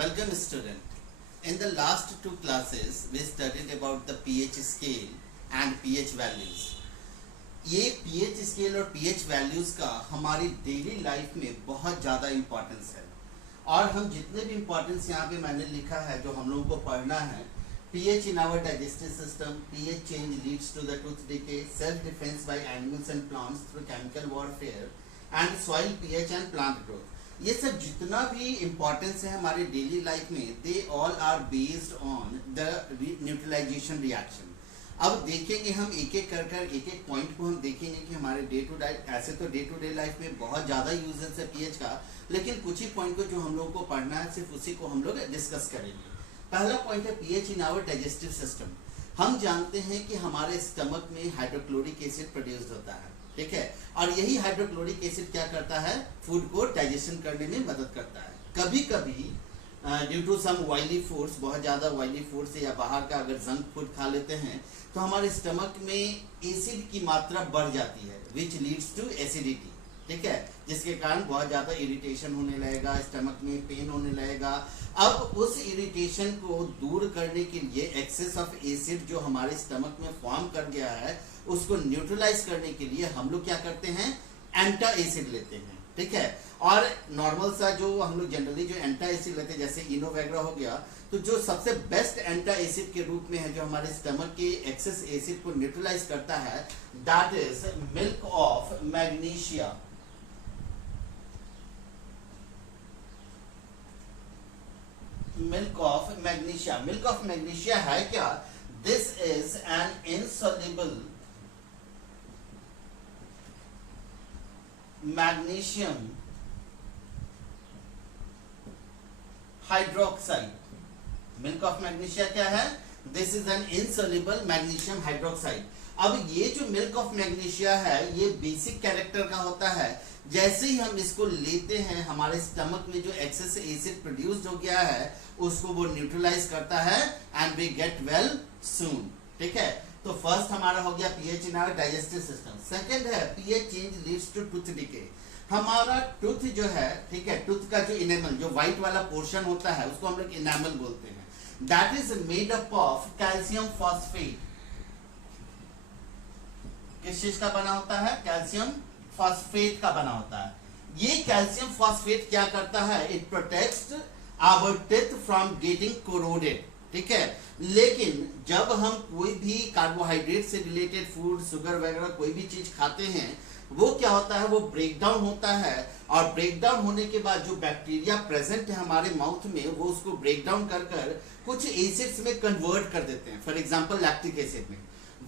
Welcome student. In the last two classes we studied about the pH scale and pH values. ये pH scale और pH values का हमारी daily life में बहुत ज़्यादा importance है और हम जितने भी इम्पोर्टेंस यहाँ पे मैंने लिखा है जो हम लोगों को पढ़ना है, pH in our digestive system, pH change leads to the tooth decay, self defense by animals and plants through chemical warfare and soil pH and plant growth. ये सब जितना भी इम्पोर्टेंस है हमारे डेली लाइफ में, they all are based on the neutralisation reaction. अब देखेंगे हम एक एक एक पॉइंट को हम देखेंगे कि हमारे डे टू डे, ऐसे तो डे टू डे लाइफ में बहुत ज़्यादा यूजेस है पीएच का, लेकिन कुछ ही पॉइंट को जो हम लोगों को पढ़ना है सिर्फ उसी को हम लोग डिस्कस करेंगे. पहला पॉइंट है pH in our digestive system. हम जानते हैं कि हमारे स्टमक में हाइड्रोक्लोरिक एसिड प्रोड्यूस होता है, ठीक है, और यही हाइड्रोक्लोरिक एसिड क्या करता है, फूड को डाइजेशन करने में मदद करता है. कभी कभी due to some oily foods, बहुत ज़्यादा ऑयली फूड से या बाहर का अगर जंक फूड खा लेते हैं तो हमारे स्टमक में एसिड की मात्रा बढ़ जाती है, विच लीड्स टू एसिडिटी, ठीक है, जिसके कारण बहुत ज़्यादा इरिटेशन होने लगेगा, स्टमक में पेन होने लगेगा. अब उस इरिटेशन को दूर करने के लिए एक्सेस ऑफ एसिड जो हमारे स्टमक में फॉर्म कर गया है उसको न्यूट्रलाइज करने के लिए हम लोग क्या करते हैं, एंटा एसिड लेते हैं, ठीक है. और नॉर्मल सा जो हम लोग जनरली जो एंटा एसिड लेते हैं जैसे इनो वगैरह हो गया, तो जो सबसे बेस्ट एंटा एसिड के रूप में है जो हमारे स्टमक के एक्सेस एसिड को न्यूट्रलाइज करता है, that is milk of magnesia. Milk of magnesia. Milk of magnesia है क्या? This is an insoluble magnesium hydroxide. Milk of magnesia क्या है? This is an insoluble magnesium hydroxide. अब ये जो मिल्क ऑफ मैग्नीशिया है ये बेसिक कैरेक्टर का होता है. जैसे ही हम इसको लेते हैं हमारे स्टमक में जो एक्सेस एसिड प्रोड्यूस्ड हो गया है उसको वो न्यूट्रलाइज करता है and we get well soon, ठीक है. तो फर्स्ट हमारा हो गया pH in our digestive system. Second है pH change leads to tooth decay. हमारा टूथ जो है, ठीक है, टूथ का जो इनेमल जो व्हाइट वाला पोर्शन होता है उसको हम लोग इनेमल बोलते हैं. That is made up of calcium phosphate. किस चीज का बना होता है? कैल्शियम फॉस्फेट का बना होता है. ये कैल्शियम फॉस्फेट क्या करता है? It protects our teeth from getting corroded, ठीक है. लेकिन जब हम कोई भी कार्बोहाइड्रेट से रिलेटेड फूड, शुगर वगैरह कोई भी चीज खाते हैं वो क्या होता है, वो ब्रेक डाउन होता है और ब्रेक डाउन होने के बाद जो बैक्टीरिया प्रेजेंट है हमारे माउथ में वो उसको ब्रेक डाउन कर कुछ एसिड्स में कन्वर्ट कर देते हैं. फॉर एग्जांपल लैक्टिक एसिड में.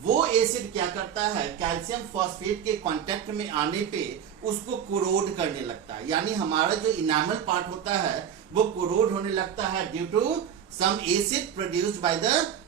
वो एसिड क्या करता है, कैल्शियम फॉस्फेट के कांटेक्ट में आने पे उसको कोरोड करने लगता है. यानी हमारा जो इनामल पार्ट होता है वो कोरोड होने लगता है due to some acid produced by the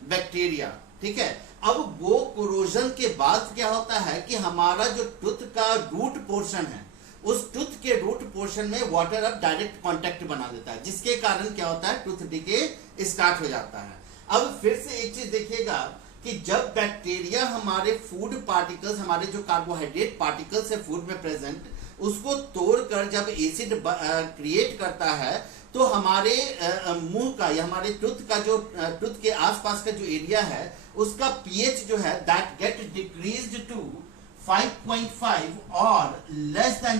bacteria, ठीक है. अब वो कोरोजन के बाद क्या होता है कि हमारा जो टूथ का रूट पोर्शन है उस टूथ के रूट पोर्शन में वाटर अब डायरेक्ट कांटेक्ट बना देता है, जिसके कारण क्या होता है, टूथ डिके स्टार्ट हो जाता है. अब फिर से एक चीज देखिएगा कि जब बैक्टीरिया हमारे फूड पार्टिकल्स, हमारे जो कार्बोहाइड्रेट पार्टिकल्स है फूड में प्रेजेंट, उसको तोड़कर जब एसिड क्रिएट करता है तो हमारे मुंह का या हमारे टूथ का जो टूथ के आसपास का जो एरिया है उसका पीएच जो है दैट गेट डिक्रीज्ड टू 5.5 और लेस देन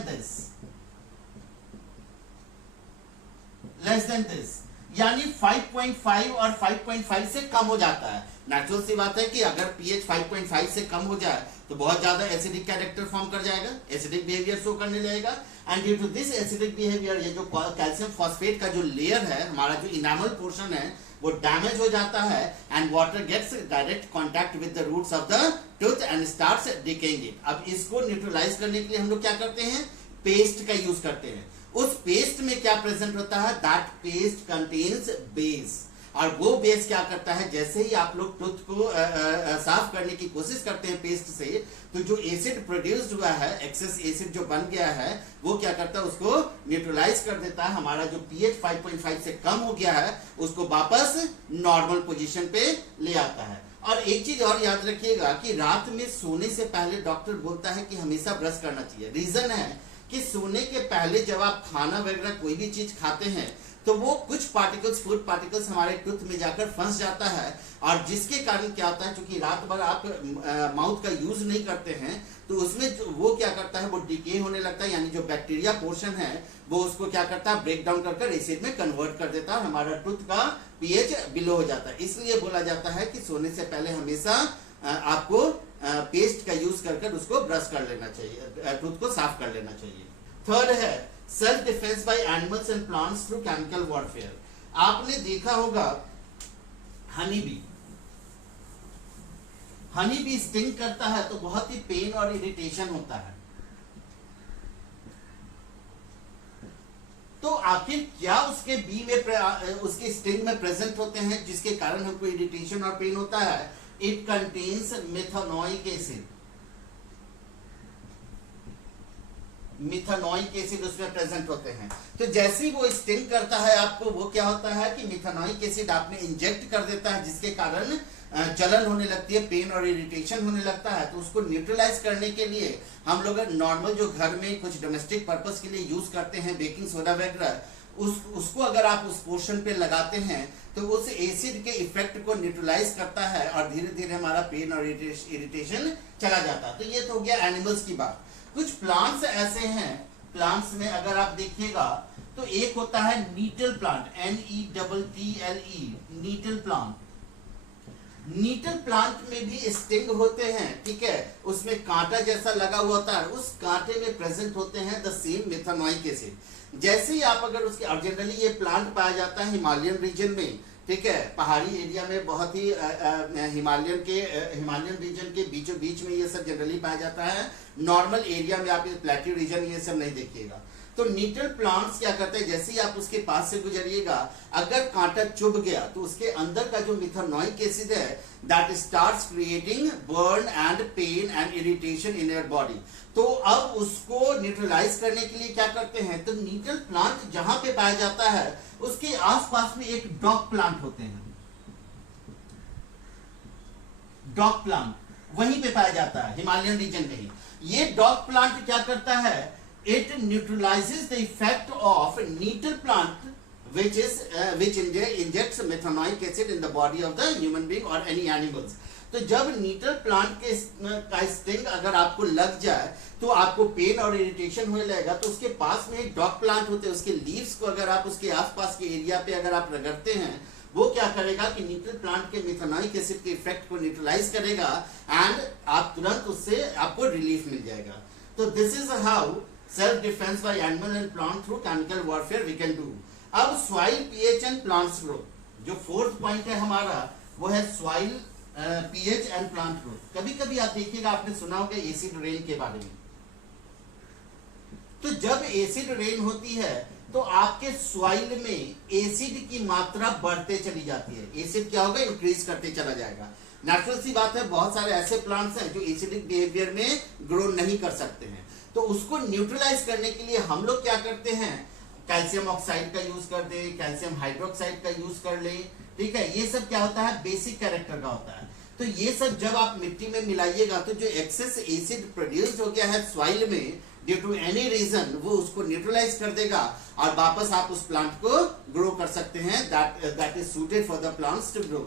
दिस, यानी 5.5 और 5.5 से कम हो जाता है. नेचुरल सी बात है कि अगर पीएच 5.5 से कम हो जाए तो बहुत ज्यादा एसिडिक कैरेक्टर फॉर्म कर जाएगा, एसिडिक बिहेवियर शो करने लगेगा. And due to this acidic behaviour ये जो कैल्शियम फॉस्फेट का जो लेयर है, हमारा जो इनामल पोर्शन है वो डैमेज हो जाता है and water gets direct contact with the roots of the tooth and starts decaying it. अब इसको न्यूट्रलाइज करने के लिए हम लोग क्या करते हैं, पेस्ट का यूज करते हैं. उस पेस्ट में क्या प्रेजेंट होता है, दैट पेस्ट कंटेन्स बेस. और वो बेस क्या करता है, जैसे ही आप लोग टूथ को साफ करने की कोशिश करते हैं पेस्ट से, तो जो एसिड प्रोड्यूस्ड हुआ है, एक्सेस एसिड जो बन गया है, वो क्या करता है, उसको न्यूट्रलाइज कर देता है. हमारा जो पीएच 5.5 से कम हो गया है उसको वापस नॉर्मल पोजीशन पे ले आता है. और एक चीज और याद रखिएगा कि रात में सोने से पहले डॉक्टर बोलता है कि हमेशा ब्रश करना चाहिए. रीजन है कि सोने के पहले जब आप खाना वगैरह कोई भी चीज खाते हैं तो वो कुछ पार्टिकल्स, फूड पार्टिकल्स हमारे टूथ में जाकर फंस जाता है, और जिसके कारण क्या होता है, क्योंकि रात भर आप माउथ का यूज नहीं करते हैं, तो उसमें वो क्या करता है, वो डिके होने लगता है, यानी जो बैक्टीरिया पोर्शन है वो उसको क्या करता है, ब्रेक डाउन कर एसिड में कन्वर्ट कर देता है, हमारा टूथ का पीएच बिलो हो जाता है। इसलिए बोला जाता है कि सोने से पहले हमेशा आपको पेस्ट का यूज कर उसको ब्रश कर लेना चाहिए, टूथ को साफ कर लेना चाहिए। थर्ड है self defence by animals and plants through chemical warfare. आपने देखा होगा हनी बी स्टिंग करता है तो बहुत ही पेन और इरिटेशन होता है। तो आखिर क्या उसके बी में उसके स्टिंग में प्रेजेंट होते हैं जिसके कारण हमको इरिटेशन और पेन होता है? It contains methanoic acid. Methanoic acid उसमें प्रेजेंट होते हैं। तो जैसे ही वो स्टिंग करता है आपको, वो क्या होता है कि मिथेनोइक एसिड आपने इंजेक्ट कर देता है, जिसके कारण जलन होने लगती है, पेन और इरिटेशन होने लगता है। तो उसको न्यूट्रलाइज करने के लिए हम लोग नॉर्मल जो घर में कुछ डोमेस्टिक पर्पस के लिए यूज करते हैं, बेकिंग सोडा वगैरह, उसको अगर आप उस पोर्शन पे लगाते हैं तो उस एसिड के इफेक्ट को न्यूट्रलाइज करता है और धीरे धीरे हमारा पेन और इरिटेशन चला जाता है। तो ये तो हो गया एनिमल्स की बात। कुछ प्लांट्स ऐसे हैं, प्लांट्स में अगर आप देखिएगा तो एक होता है नीटल प्लांट, NETTLE, नीटल प्लांट। नीटल प्लांट में भी स्टिंग होते हैं, ठीक है, उसमें कांटा जैसा लगा हुआ होता है, उस कांटे में प्रेजेंट होते हैं द सेम मिथेनोइक एसिड। जैसे ही आप अगर उसके, और जनरली ये प्लांट पाया जाता है हिमालयन रीजन में, ठीक है, पहाड़ी एरिया में बहुत ही हिमालयन रीजन के बीचों बीच में ये सब जनरली पाया जाता है। नॉर्मल एरिया में आप प्लेट्यू रीजन ये सब नहीं देखिएगा। तो नीटल प्लांट्स क्या करते हैं, जैसे ही आप उसके पास से गुजरिएगा, अगर कांटा चुभ गया तो उसके अंदर का जो मिथेनोइक एसिड है that starts creating burn and pain and irritation in your body. तो अब उसको न्यूट्रलाइज करने के लिए क्या करते हैं, तो नीटल प्लांट जहां पे पाया जाता है उसके आसपास में एक डॉग प्लांट होते हैं, डॉग प्लांट वहीं पे पाया जाता है हिमालयन रीजन में ही। ये डॉग प्लांट क्या करता है, it neutralizes the effect of needle plant which injects methanoic acid in the body of the human being or any animals। तो जब नीटल प्लांट के का स्टिंग अगर आपको लग जाए तो आपको पेन और इरिटेशन होने लगेगा। तो उसके पास में एक डॉग प्लांट होते हैं, उसके लीव्स को अगर आप उसके आसपास के एरिया पे अगर आप रगड़ते हैं, वो क्या करेगा कि नीटल प्लांट के मिथेनोइक एसिड के इफेक्ट को न्यूट्रलाइज करेगा एंड आप तुरंत उससे आपको रिलीफ मिल जाएगा। तो this is how self defence by animal and plant through chemical warfare we can do. अब soil pH and plants growth, जो फोर्थ पॉइंट है हमारा, वो है soil pH and plant growth. कभी कभी आप देखिएगा, आपने सुना होगा एसिड रेन के बारे में। तो जब एसिड रेन होती है तो आपके सॉइल में एसिड की मात्रा बढ़ते चली जाती है। एसिड क्या होगा, इंक्रीज करते चला जाएगा। नेचुरल सी बात है, बहुत सारे ऐसे प्लांट्स हैं जो एसिडिक बिहेवियर में ग्रो नहीं कर सकते हैं। तो उसको न्यूट्रलाइज करने के लिए हम लोग क्या करते हैं, कैल्शियम ऑक्साइड का यूज कर दे, कैल्शियम हाइड्रोक्साइड का यूज कर ले, ठीक है। ये सब क्या होता है, बेसिक कैरेक्टर का होता है। तो ये सब जब आप मिट्टी में मिलाइएगा तो जो एक्सेस एसिड प्रोड्यूस हो गया है सॉइल में ड्यू टू एनी रीजन, वो उसको न्यूट्रलाइज कर देगा और वापस आप उस प्लांट को ग्रो कर सकते हैं। That is suited for the plants to grow.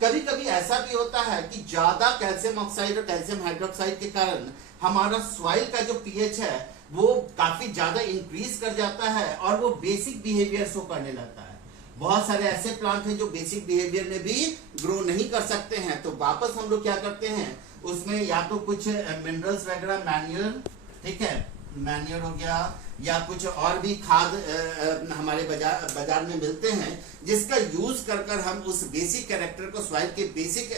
कभी कभी ऐसा भी होता है कि ज्यादा कैल्शियम ऑक्साइड और कैल्शियम हाइड्रोक्साइड के कारण हमारा सॉइल का जो पीएच है वो काफी ज्यादा इंक्रीज कर जाता है और वो बेसिक बिहेवियर शो करने लगता है। बहुत सारे ऐसे प्लांट हैं जो बेसिक बिहेवियर में भी ग्रो नहीं कर सकते हैं। तो वापस हम लोग क्या करते हैं, उसमें या तो कुछ मिनरल्स वगैरह, मैन्योर, ठीक है, मैन्योर हो गया, या कुछ और भी खाद हमारे बाजार में मिलते हैं, जिसका यूज कर कर हम उस बेसिक कैरेक्टर को, सॉइल के बेसिक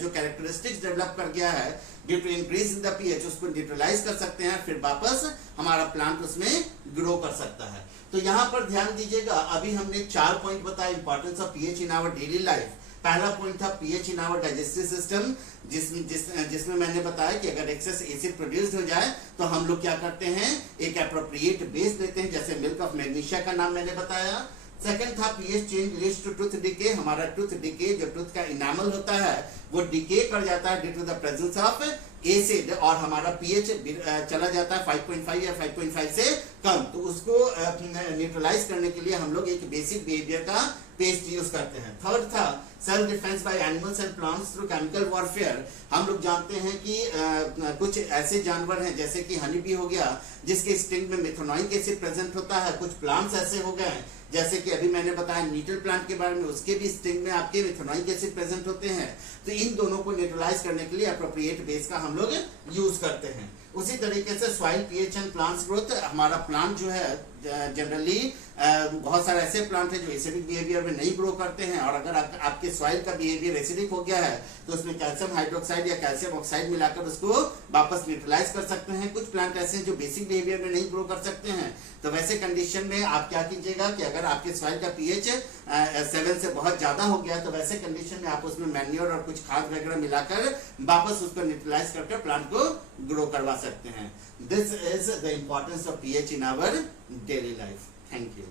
जो कैरेक्टरिस्टिक्स डेवलप कर गया है due to increase in the pH, उसको न्यूट्रलाइज कर सकते हैं, फिर वापस हमारा प्लांट उसमें ग्रो कर सकता है। तो यहाँ पर ध्यान दीजिएगा, अभी हमने 4 पॉइंट बताया importance of pH in our daily life. पहला पॉइंट था pH in our digestive system, जिसमें मैंने बताया कि अगर एक्सेस एसिड प्रोड्यूस हो जाए तो हम लोग क्या करते हैं, एक एप्रोप्रिएट बेस लेते हैं, जैसे मिल्क ऑफ मैग्नीशिया का नाम मैंने बताया। सेकंड था pH change leads to tooth decay. हमारा टूथ डिके, जो टूथ का इनामल होता है वो डिके कर जाता है due to the presence of acid और हमारा पीएच चला जाता है 5.5 या 5.5 से कम, तो उसको न्यूट्रलाइज करने के लिए हम लोग एक बेसिक बिहेवियर का पेस्ट यूज करते हैं। थर्ड था self defence by animals and plants through chemical warfare. हम लोग जानते हैं कि कुछ ऐसे जानवर हैं जैसे कि हनी बी हो गया जिसके स्टिंग में मिथेनोइक एसिड प्रेजेंट होता है, कुछ प्लांट्स ऐसे हो गए जैसे कि अभी मैंने बताया नीटल प्लांट के बारे में, उसके भी स्टिंग में आपके मिथेनोइक एसिड प्रेजेंट होते हैं। तो इन दोनों को न्यूट्रलाइज करने के लिए अप्रोप्रिएट बेस का हम लोग यूज करते हैं। उसी तरीके से soil pH and plants growth, हमारा प्लांट जो है जनरली बहुत सारे ऐसे प्लांट है जो एसिडिक बिहेवियर में नहीं ग्रो करते हैं, और अगर आपके सॉइल का बिहेवियर एसिडिक हो गया है तो उसमें कैल्शियम हाइड्रोक्साइड या कैल्शियम ऑक्साइड मिलाकर उसको वापस न्यूट्रलाइज कर सकते हैं। कुछ प्लांट ऐसे हैं जो बेसिक बिहेवियर में नहीं ग्रो कर सकते हैं, तो वैसे कंडीशन में आप क्या कीजिएगा कि अगर आपके सॉइल का पीएच 7 से बहुत ज्यादा हो गया तो वैसे कंडीशन में आप उसमें मैन्योर और कुछ खाद वगैरह मिलाकर वापस उसको न्यूट्रलाइज करके प्लांट को ग्रो करवा सकते हैं। This is the importance of pH in our daily life. Thank you.